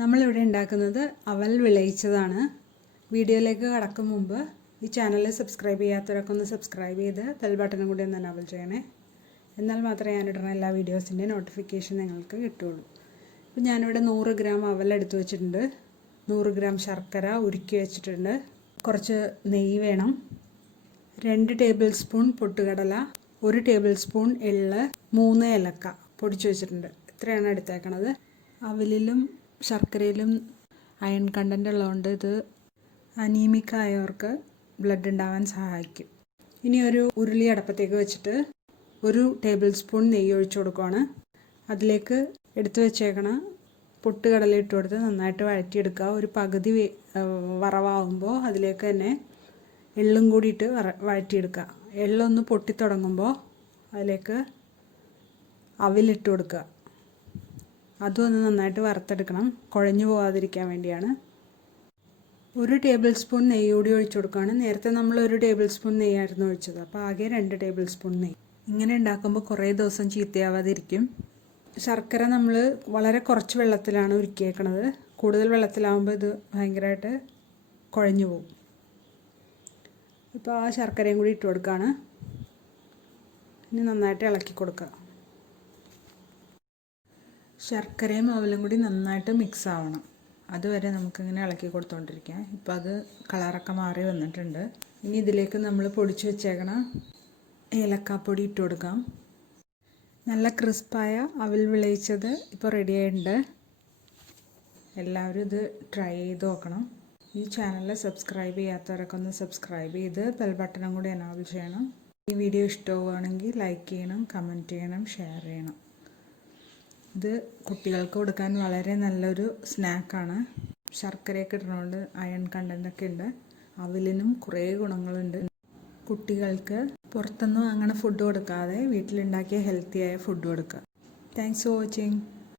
നമ്മളിവിടെ ഉണ്ടാക്കുന്നത് അവൽ വിളയിച്ചതാണ്. വീഡിയോയിലേക്ക് കടക്കും മുമ്പ് ഈ ചാനൽ സബ്സ്ക്രൈബ് ചെയ്യാത്തവരൊക്കെ ഒന്ന് സബ്സ്ക്രൈബ് ചെയ്ത് ബെൽ ബട്ടണും കൂടി ഒന്ന് എനേബിൾ ചെയ്യണേ. എന്നാൽ മാത്രമേ ഞാനിടുന്ന എല്ലാ വീഡിയോസിൻ്റെ നോട്ടിഫിക്കേഷൻ നിങ്ങൾക്ക് കിട്ടുള്ളൂ. ഇപ്പോൾ ഞാനിവിടെ 100 ഗ്രാം അവൽ എടുത്തു വെച്ചിട്ടുണ്ട്. 100 ഗ്രാം ശർക്കര ഉരുക്കി വെച്ചിട്ടുണ്ട്. കുറച്ച് നെയ്യ് വേണം. 2 ടേബിൾ സ്പൂൺ പൊട്ടുകടല, 1 ടേബിൾ സ്പൂൺ എള്ള്, 3 ഏലക്ക പൊടിച്ചു വെച്ചിട്ടുണ്ട്. ഇത്രയാണ് എടുത്തേക്കണത്. അവലിലും ശർക്കരയിലും അയൺ കണ്ടൻ്റ് ഉള്ളതുകൊണ്ട് ഇത് അനീമിക് ആയവർക്ക് ബ്ലഡ് ഉണ്ടാകാൻ സഹായിക്കും. ഇനി ഒരു ഉരുളി അടപ്പത്തേക്ക് വെച്ചിട്ട് 1 ടേബിൾ സ്പൂൺ നെയ്യ് ഒഴിച്ചു കൊടുക്കുകയാണ്. അതിലേക്ക് എടുത്തു വെച്ചേക്കണ പൊട്ടുകടല ഇട്ട് കൊടുത്ത് നന്നായിട്ട് വഴറ്റിയെടുക്കുക. ഒരു പകുതി വറവാകുമ്പോൾ അതിലേക്ക് തന്നെ എള്ളും കൂടിയിട്ട് വഴറ്റിയെടുക്കുക. എള്ളൊന്ന് പൊട്ടിത്തുടങ്ങുമ്പോൾ അതിലേക്ക് അവിലിട്ട് കൊടുക്കുക. അതും ഒന്ന് നന്നായിട്ട് വറുത്തെടുക്കണം, കുഴഞ്ഞു പോകാതിരിക്കാൻ വേണ്ടിയാണ്. 1 ടേബിൾ സ്പൂൺ നെയ്യ് കൂടി ഒഴിച്ചു കൊടുക്കുകയാണ്. നേരത്തെ നമ്മൾ 1 ടേബിൾ സ്പൂൺ നെയ്യായിരുന്നു ഒഴിച്ചത്, അപ്പോൾ ആകെ 2 ടേബിൾ സ്പൂൺ നെയ്യ്. ഇങ്ങനെ ഉണ്ടാക്കുമ്പോൾ കുറേ ദിവസം ചീത്തയാവാതിരിക്കും. ശർക്കര നമ്മൾ വളരെ കുറച്ച് വെള്ളത്തിലാണ് ഉരുക്കിയേക്കണത്. കൂടുതൽ വെള്ളത്തിലാവുമ്പോൾ ഇത് ഭയങ്കരമായിട്ട് കുഴഞ്ഞു പോകും. ഇപ്പോൾ ആ ശർക്കരയും കൂടി ഇട്ട് കൊടുക്കുകയാണ്. ഇനി നന്നായിട്ട് ഇളക്കി കൊടുക്കുക. ശർക്കരയും അവലും കൂടി നന്നായിട്ട് മിക്സ് ആവണം. അതുവരെ നമുക്കിങ്ങനെ ഇളക്കി കൊടുത്തുകൊണ്ടിരിക്കാം. ഇപ്പോൾ അത് കളറൊക്കെ മാറി വന്നിട്ടുണ്ട്. ഇനി ഇതിലേക്ക് നമ്മൾ പൊടിച്ചു വെച്ചേക്കണ ഏലക്കാപ്പൊടി ഇട്ട് കൊടുക്കാം. നല്ല ക്രിസ്പായ അവൽ വിളയിച്ചത് ഇപ്പോൾ റെഡി ആയിട്ടുണ്ട്. എല്ലാവരും ഇത് ട്രൈ ചെയ്ത് നോക്കണം. ഈ ചാനൽ സബ്സ്ക്രൈബ് ചെയ്യാത്തവരൊക്കെ ഒന്ന് സബ്സ്ക്രൈബ് ചെയ്ത് ബെൽ ബട്ടണും കൂടി എനേബിൾ ചെയ്യണം. ഈ വീഡിയോ ഇഷ്ടമാവുകയാണെങ്കിൽ ലൈക്ക് ചെയ്യണം, കമൻറ്റ് ചെയ്യണം, ഷെയർ ചെയ്യണം. ഇത് കുട്ടികൾക്ക് കൊടുക്കാൻ വളരെ നല്ലൊരു സ്നാക്കാണ്. ശർക്കരയൊക്കെ ഇടുന്നതുകൊണ്ട് അയൺ കണ്ടൻ്റൊക്കെ ഉണ്ട്. അവലിനും കുറേ ഗുണങ്ങളുണ്ട്. കുട്ടികൾക്ക് പുറത്തുനിന്ന് അങ്ങനെ ഫുഡ് കൊടുക്കാതെ വീട്ടിലുണ്ടാക്കിയ ഹെൽത്തിയായ ഫുഡ് കൊടുക്കുക. Thanks for watching.